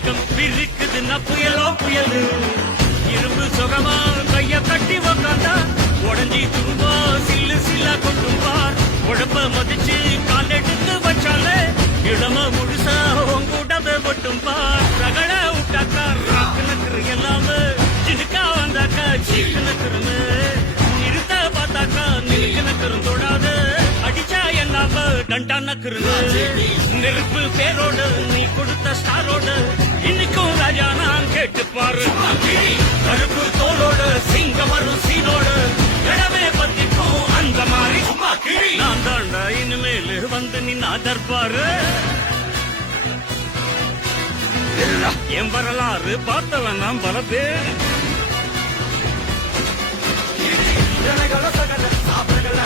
வேகம் பிரிக்குதுன்னா புயலோ புயலு இரும்பு சுகமா கைய கட்டி உக்காந்தா உடஞ்சி துரும்பா சில்லு சில்லா கொட்டும் பார் உடம்ப மதிச்சு கால் எடுத்து வச்சாலே இளம முழுசா உங்கூடவே ஒட்டும் பார் ரகட விட்டாக்கா ராக்கு நக்கரு எல்லாமே சினுக்கா வந்தாக்கா சீக்கு நக்கருன்னு நிறுத்த பார்த்தாக்கா நிலுக்கு நக்கரும் தொடாது அடிச்சா எல்லாம டண்டா நக்கருன்னு நெருப்பு பேரோடு நீ கொடுத்த ஸ்டாரோடு இன்னைக்கும் ராஜா நான் கேட்டு பாரு கருப்பு தோளோடு சிங்கம் வரும் சீனோடு இடமே பத்திக்கும் அந்த மாதிரி நான் தாண்டா இனிமேல் வந்து நின்னா தர்பாரு என் வரலாறு பார்த்தவன் நான் பல பேர் சாப்பிடல